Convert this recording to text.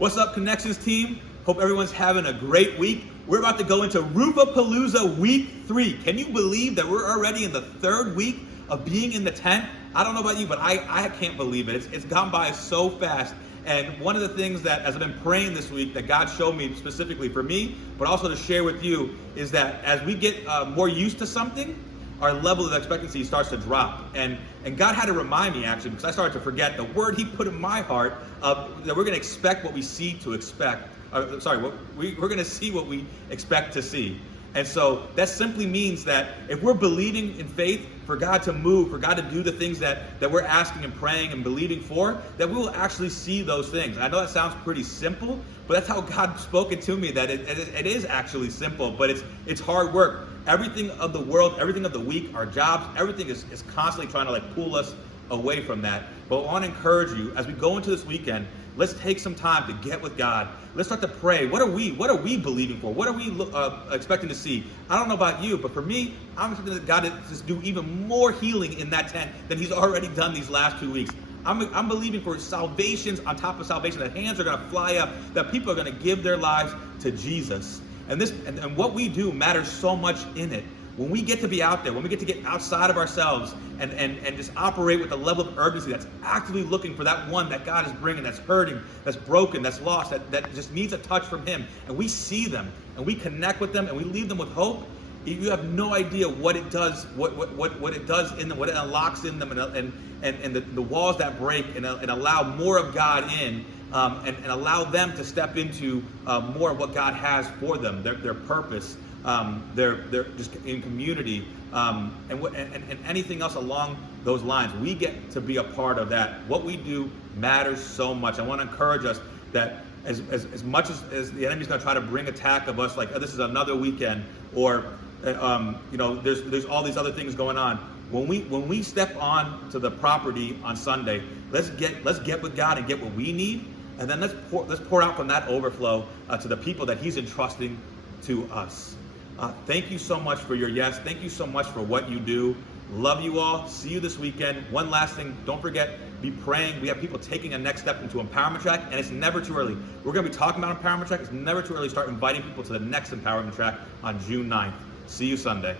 What's up, Connections team? Hope everyone's having a great week. We're about to go into Roofapalooza week 3. Can you believe that we're already in the 3rd week of being in the tent? I don't know about you, but I can't believe it. It's gone by so fast. And one of the things that, as I've been praying this week, that God showed me specifically for me, but also to share with you, is that as we get more used to something, our level of expectancy starts to drop. And God had to remind me, actually, because I started to forget the word he put in my heart of that we're going to expect what we see to expect. We're going to see what we expect to see. And so that simply means that if we're believing in faith for God to move, for God to do the things that we're asking and praying and believing for, that we will actually see those things. And I know that sounds pretty simple, but that's how God spoke it to me, that it is actually simple, but it's hard work. Everything of the world, everything of the week, our jobs, everything is constantly trying to pull us away from that. But I want to encourage you, as we go into this weekend, let's take some time to get with God. Let's start to pray. What are we believing for? What are we expecting to see? I don't know about you, but for me, I'm expecting that God to just do even more healing in that tent than he's already done these last 2 weeks. I'm believing for salvations on top of salvation, that hands are going to fly up, that people are going to give their lives to Jesus. And what we do matters so much in it. When we get to be out there, when we get to get outside of ourselves and just operate with a level of urgency that's actively looking for that one that God is bringing, that's hurting, that's broken, that's lost, that just needs a touch from him, and we see them and we connect with them and we leave them with hope, you have no idea what it does, what it does in them, what it unlocks in them, and the walls that break and allow more of God in, and allow them to step into more of what God has for them, their purpose. They're just in community, and anything else along those lines. We get to be a part of that. What we do matters so much. I want to encourage us that as much as the enemy's going to try to bring attack of us, like, oh, this is another weekend, or there's all these other things going on. When we step on to the property on Sunday, let's get with God and get what we need, and then let's pour out from that overflow to the people that he's entrusting to us. Thank you so much for your yes. Thank you so much for what you do. Love you all. See you this weekend. One last thing, don't forget, be praying. We have people taking a next step into Empowerment Track, and it's never too early. We're going to be talking about Empowerment Track. It's never too early to start inviting people to the next Empowerment Track on June 9th. See you Sunday.